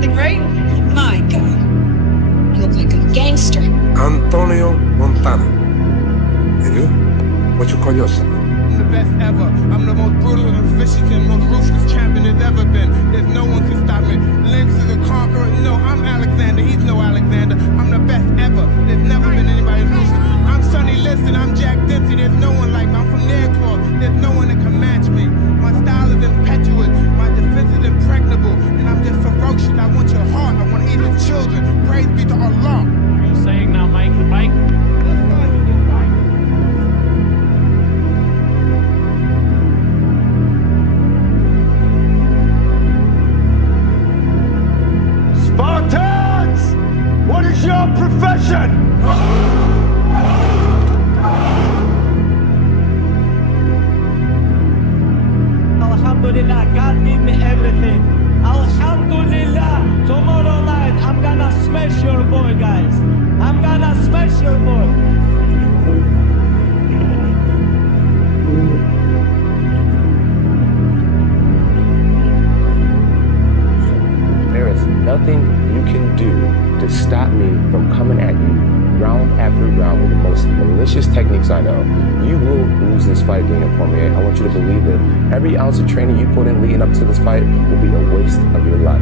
something, right? My God. You look like a gangster. Antonio Montana. And you? What you call yourself? I'm the best ever. I'm the most brutal and vicious and most ruthless champion there's ever been. There's no one can stop me. Lynx is a conqueror. No, I'm Alexander. He's no Alexander. I'm the best ever. There's never been anybody ruthless. I'm Sonny Liston. I'm Jack Dempsey. There's no one like me. I'm from Nairclaw. There's no one that can match me. My style is impetuous. My defense is impregnable. And I'm just ferocious. I want your heart. I want to eat your children. Praise be to Allah. Are you saying now, Mike, the bike? Spartans! What is your profession? Alhamdulillah, God gave me everything. Alhamdulillah, tomorrow night I'm gonna smash your boy, guys. I'm gonna smash your boy. There is nothing you can do to stop me from coming at you round after round with the most malicious techniques I know. You will lose this fight, Daniel Cormier. I want you to believe it. Every ounce of training you put in leading up to this fight will be a waste of your life.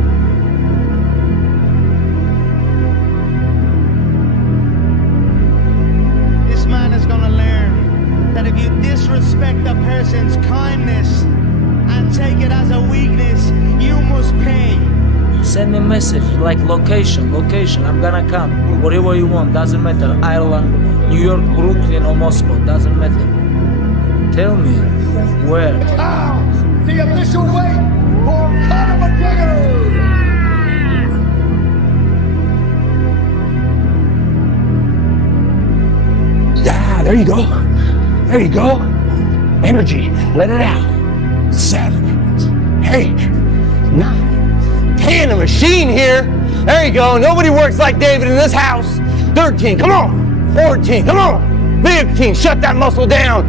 This man is gonna learn that if you disrespect a person's kindness and take it as a weakness, you must pay. Send me a message like location, I'm gonna come. Whatever you want, doesn't matter. Ireland, New York, Brooklyn or Moscow, doesn't matter. Tell me where. Now, the official weight for Conor McGregor! Yeah, there you go. There you go. Energy. Let it out. 7, 8, 9. Hey, in the machine here. There you go. Nobody works like David in this house. 13, come on. 14, come on. 15, shut that muscle down.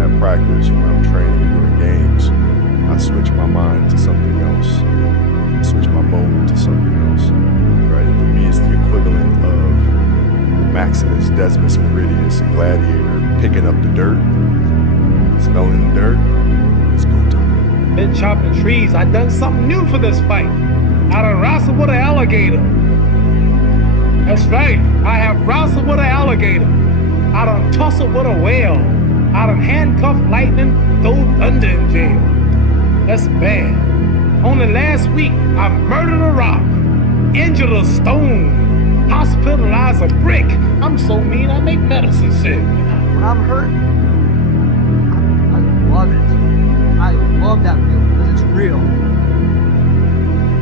At practice, when I'm training and doing games, I switch my mind to something else. I switch my mode to something else. Right? For me, it's the equivalent of Maximus, Decimus Meridius, and Gladiator picking up the dirt, smelling the dirt. It's go time. Been chopping trees. I done something new for this fight. I done wrestled with an alligator. That's right. I have wrestled with an alligator. I done tussled with a whale. I done handcuffed lightning, throw thunder in jail. That's bad. Only last week, I murdered a rock, injured a stone, hospitalized a brick. I'm so mean, I make medicine sick. When I'm hurt, I love it. I love that feeling because it's real.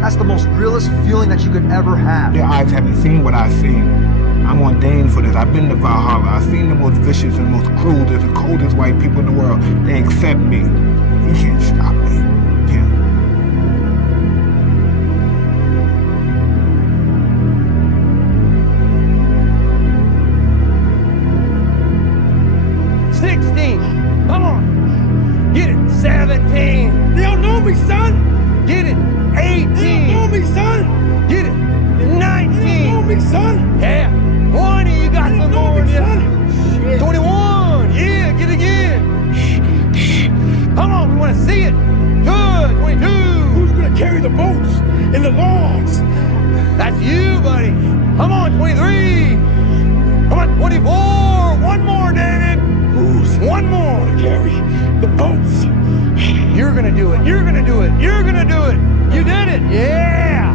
That's the most realest feeling that you could ever have. Their eyes haven't seen what I've seen. I'm ordained for this. I've been to Valhalla. I've seen the most vicious and most cruelest and coldest white people in the world. They accept me. You can't stop me. Yeah. Come on. Get it. 17. They don't know me, son. Get it. 18. They don't know me, son. Get it. 19. They don't know me, son. Yeah. 20. You got some more in you. 21. Yeah. Get it again. Come on. We want to see it. Good. 22. Who's going to carry the boats and the logs? That's you, buddy. Come on. 23. Come on. 24. One more, David. Who's one more to carry the boats? You're gonna do it. You're gonna do it. You're gonna do it. You did it. Yeah.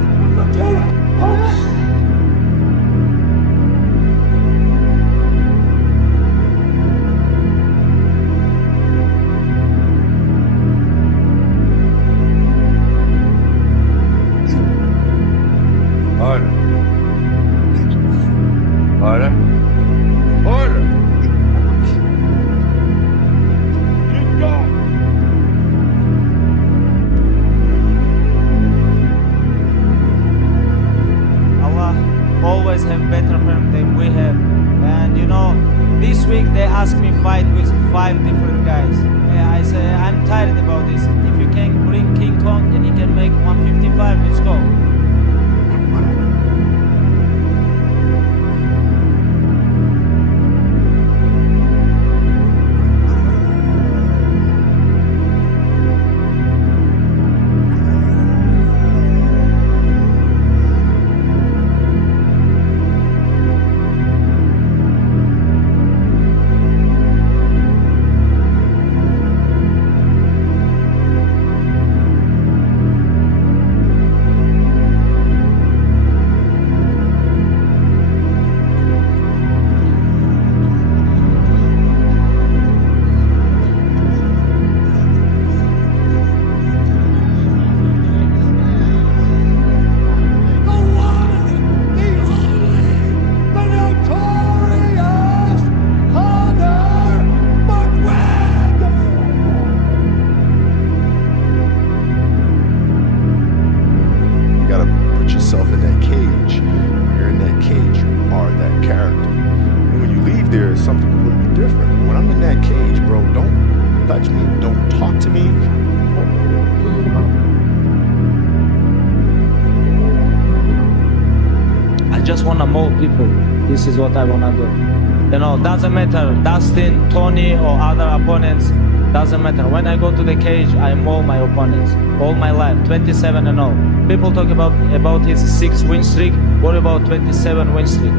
Order. Order. Order. Next week they ask me fight with 5 different guys. Yeah, I say I'm tired about this. If you can bring King Kong and he can make 155, let's go. People, this is what I wanna do. You know, doesn't matter Dustin, Tony, or other opponents, doesn't matter. When I go to the cage, I maul my opponents all my life, 27-0. People talk about his 6 win streak. What about 27 win streak?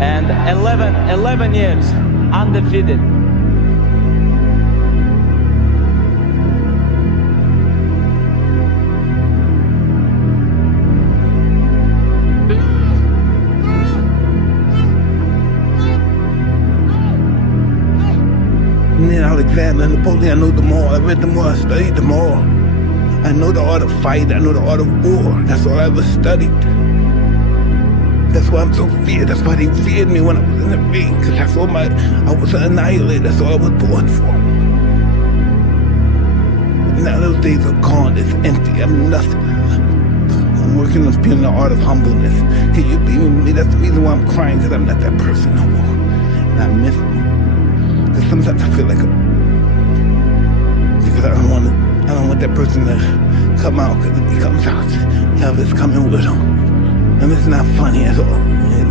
And 11 years undefeated. Alexander, Napoleon, I know them all. I read them all, I studied them all. I know the art of fight, I know the art of war. That's all I ever studied. That's why I'm so feared. That's why they feared me when I was in the ring. Because that's all I was an annihilator. That's all I was born for. Now those days are gone. It's empty. I'm nothing. I'm working on feeling the art of humbleness. Can you believe me? That's the reason why I'm crying, because I'm not that person no more. And I miss them. Because sometimes I feel like because I don't want that person to come out, because if he comes out, hell is coming with him. And it's not funny at all.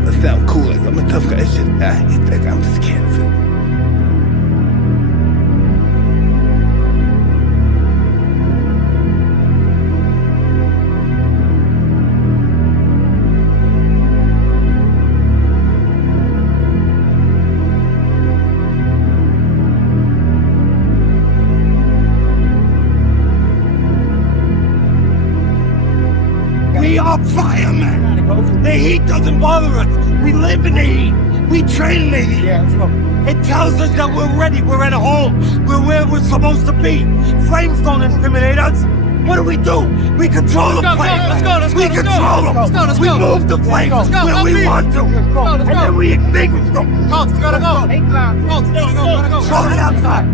It sounds cool, like I'm a tough guy. Shit, I hate that guy. I'm scared of it. We are firemen. The heat doesn't bother us. We live in the heat. We train in the heat. Yeah, let's go. It tells us that we're ready. We're at home. We're where we're supposed to be. Flames don't intimidate us. What do? We control the flames. Let's go. We control them. We move the flames where we want to. And then we extinguish them. Coach, gotta go. Coach, gotta go. Throw it outside.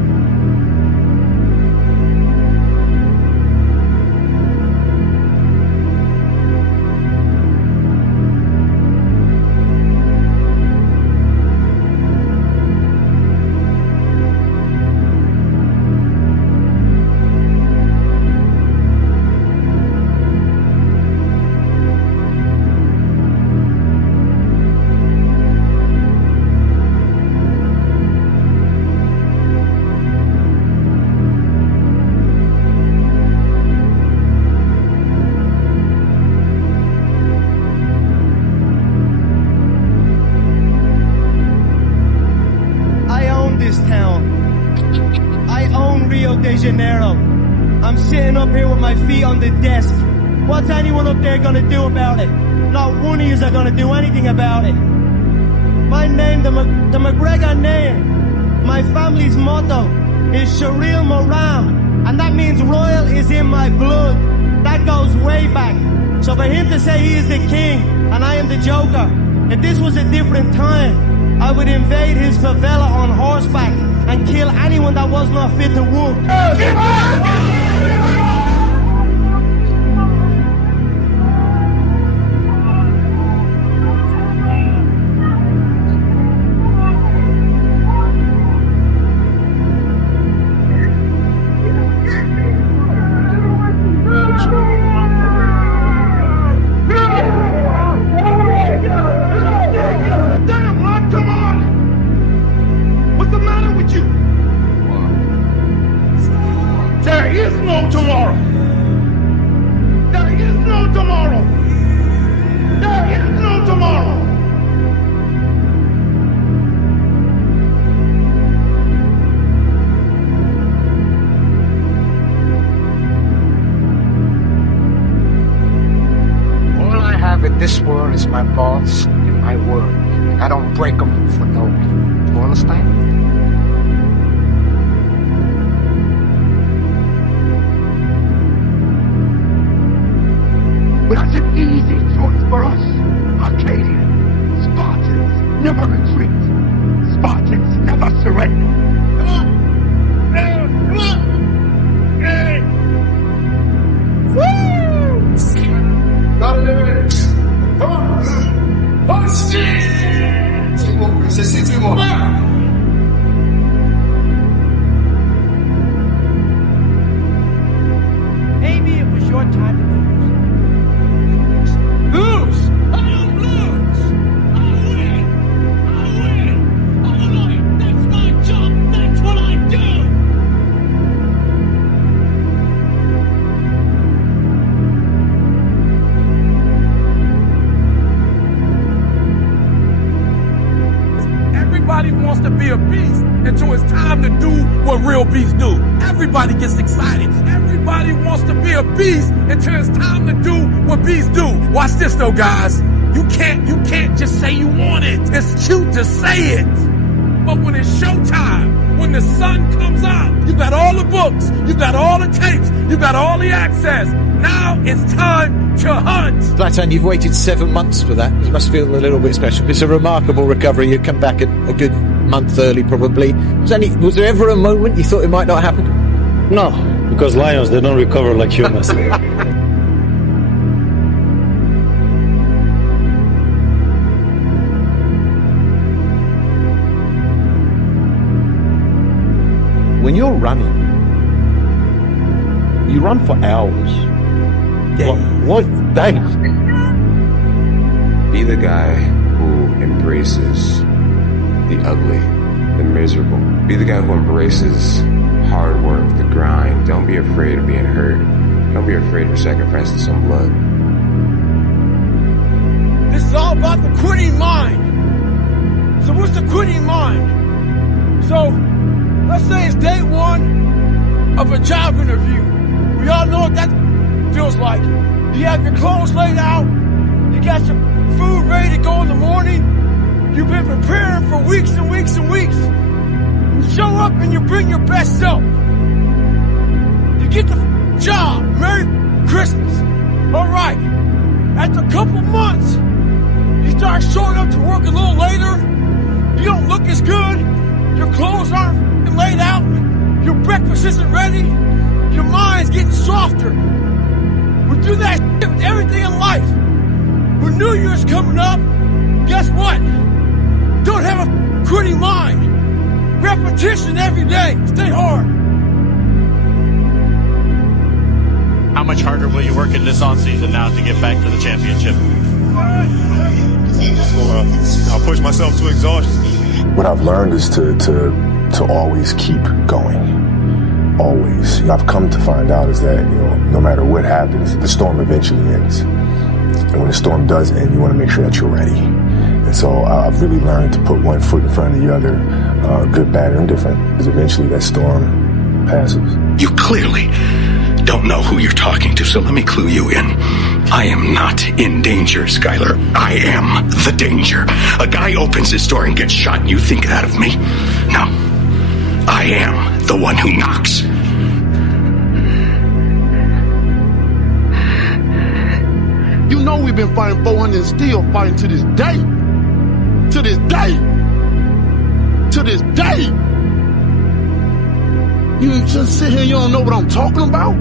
I'm sitting up here with my feet on the desk. What's anyone up there gonna do about it? Not one of yous are gonna do anything about it. My name, the McGregor name, my family's motto is Sharil Moram, and that means royal is in my blood. That goes way back. So for him to say he is the king and I am the joker, if this was a different time, I would invade his favela on horseback and kill anyone that was not fit to walk. This world is my boss and my word. And I don't break them for no one. You understand? But that's an easy choice for us. Arcadians, Spartans, never retreat. Spartans never surrender. Come on! Come on! Hey! Woo! Got it! Come on! Oh, shit! C'est moi. Maybe it was your time to lose. I don't lose! I win! I'm a lawyer! That's my job! That's what I do! Everybody wants to be a beast until it's time to do what real beasts do. Everybody gets excited. Everybody wants to be a beast until it's time to do what beasts do. Watch this though, guys. You can't just say you want it. It's cute to say it. But when it's showtime, when the sun comes out, you got all the books, you got all the tapes, you got all the access. Now it's time to hunt. Zlatan, you've waited 7 months for that. It must feel a little bit special. It's a remarkable recovery. You come back a good month early, probably. Was there ever a moment you thought it might not happen? No, because lions, they don't recover like humans. When you're running, you run for hours. What days? Be the guy who embraces the ugly, the miserable. Be the guy who embraces hard work, the grind. Don't be afraid of being hurt. Don't be afraid of sacrificing some blood. This is all about the quitting mind. So what's the quitting mind? So, let's say it's day one of a job interview. We all know what that feels like. You have your clothes laid out. You got your food ready to go in the morning. You've been preparing for weeks and weeks and weeks. You show up and you bring your best self. You get the job. Merry Christmas. All right. After a couple months, you start showing up to work a little later. You don't look as good. Your clothes aren't laid out. Your breakfast isn't ready. Your mind's getting softer. We do that with everything in life. When New Year's coming up, guess what? Don't have a quitting mind. Repetition every day. Stay hard. How much harder will you work in this offseason now to get back to the championship? I'll push myself to exhaustion. What I've learned is to always keep going. Always. I've come to find out is that, no matter what happens, the storm eventually ends. And when the storm does end, you want to make sure that you're ready. And so I've really learned to put one foot in front of the other, good, bad, or indifferent, because eventually that storm passes. You clearly don't know who you're talking to, so let me clue you in. I am not in danger, Skyler. I am the danger. A guy opens his door and gets shot, and you think that of me? No. I am the one who knocks. You know we've been fighting 400 and still fighting to this day. To this day. To this day. You just sit here and you don't know what I'm talking about?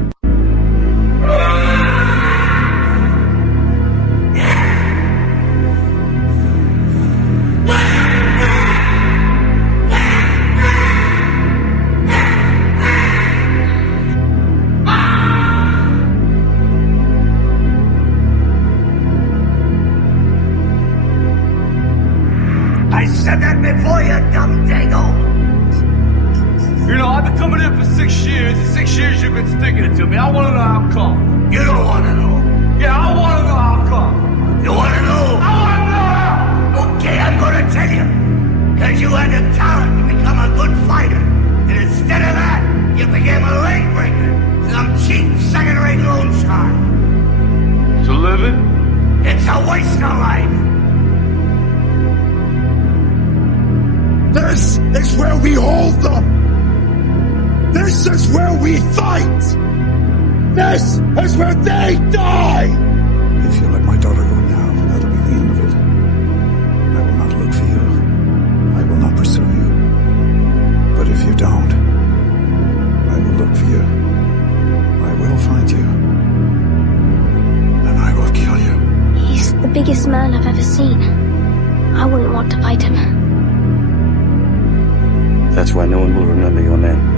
I said that before, you dumb dago. I've been coming in for 6 years, and 6 years you've been sticking it to me. I want to know how come. You don't want to know. Yeah, I want to know how come. You want to know? I want to know how. Okay, I'm going to tell you. Because you had the talent to become a good fighter. And instead of that, you became a leg breaker. Some cheap second-rate loan shark. To live it? It's a waste a life. This is where we hold them. This is where we fight. This is where they die. If you let my daughter go now, that'll be the end of it. I will not look for you. I will not pursue you. But if you don't, I will look for you. I will find you. And I will kill you. He's the biggest man I've ever seen. I wouldn't want to fight him. That's why no one will remember your name.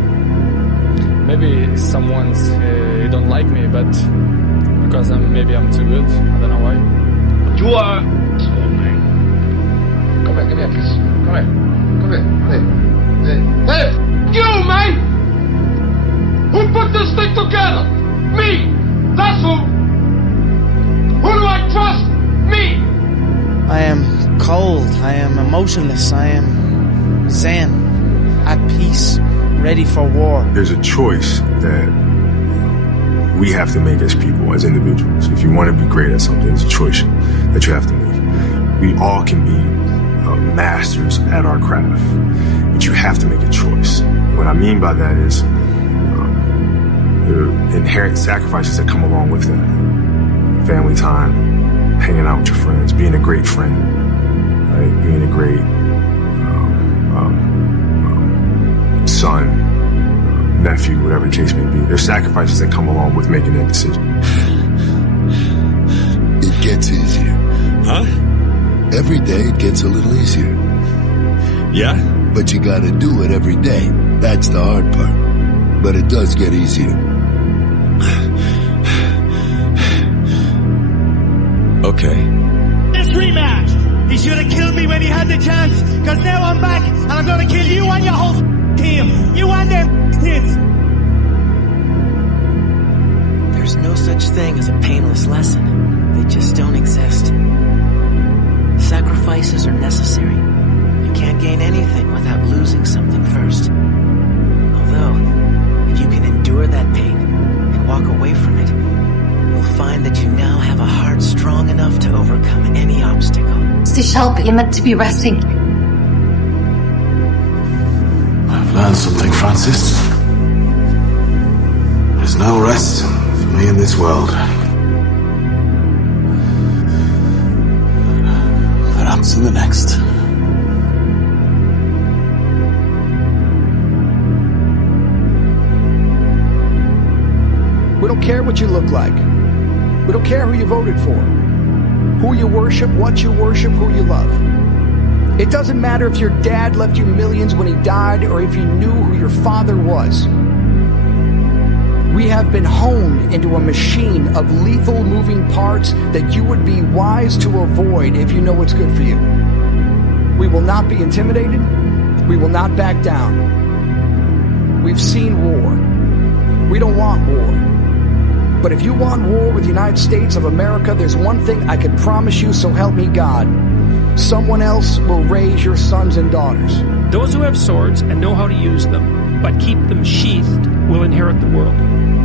Maybe someone's don't like me, but because maybe I'm too good. I don't know why. You are. Oh man. Come here, kiss. Come here. Hey, you, man! Who put this thing together? Me! That's who! Who do I trust? Me! I am cold. I am emotionless. I am zen, at peace, ready for war. There's a choice that we have to make as people, as individuals. If you want to be great at something, it's a choice that you have to make. We all can be masters at our craft, but you have to make a choice. What I mean by that is there are inherent sacrifices that come along with that. Family time, hanging out with your friends, being a great friend, right? Being a great son, nephew, whatever the case may be. There's sacrifices that come along with making that decision. It gets easier. Huh? Every day it gets a little easier. Yeah? But you gotta do it every day. That's the hard part. But it does get easier. Okay. This rematch! He should have killed me when he had the chance, cause now I'm back and I'm gonna kill you and your whole team. You and them kids. There's no such thing as a painless lesson. They just don't exist. Sacrifices are necessary. You can't gain anything without losing something first. Although, if you can endure that pain and walk away from it, you'll find that you now have a heart strong enough to overcome any obstacle. 𝐓𝐄𝐒𝐓𝐿, you're meant to be resting. I've learned something, Francis. There's no rest for me in this world. Perhaps in the next. We don't care what you look like. We don't care who you voted for, who you worship, what you worship, who you love. It doesn't matter if your dad left you millions when he died or if you knew who your father was. We have been honed into a machine of lethal moving parts that you would be wise to avoid if you know what's good for you. We will not be intimidated. We will not back down. We've seen war. We don't want war. But if you want war with the United States of America, there's one thing I can promise you, so help me God. Someone else will raise your sons and daughters. Those who have swords and know how to use them, but keep them sheathed, will inherit the world.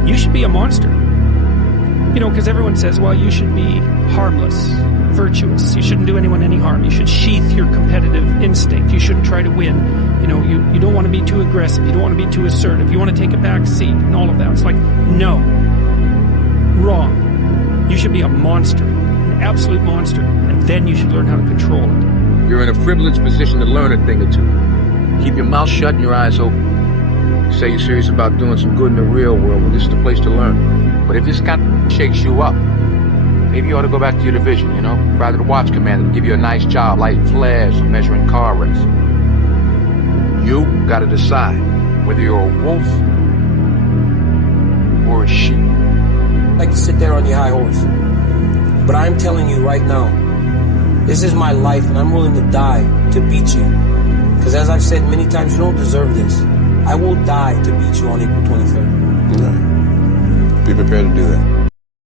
You should be a monster. You know, because everyone says, well, you should be harmless, virtuous. You shouldn't do anyone any harm. You should sheath your competitive instinct. You shouldn't try to win. You know, you don't want to be too aggressive. You don't want to be too assertive. You want to take a back seat and all of that. It's like, no. Wrong. You should be a monster, an absolute monster, and then you should learn how to control it. You're in a privileged position to learn a thing or two. Keep your mouth shut and your eyes open. Say you're serious about doing some good in the real world, well, this is the place to learn. But if this kind of shakes you up, maybe you ought to go back to your division, you know? Rather the watch commander to give you a nice job, lighting flares or measuring car wrecks. You gotta decide whether you're a wolf or a sheep. Like to sit there on your high horse. But I'm telling you right now, this is my life and I'm willing to die to beat you. Because as I've said many times, you don't deserve this. I will die to beat you on April 23rd. Be prepared to do that.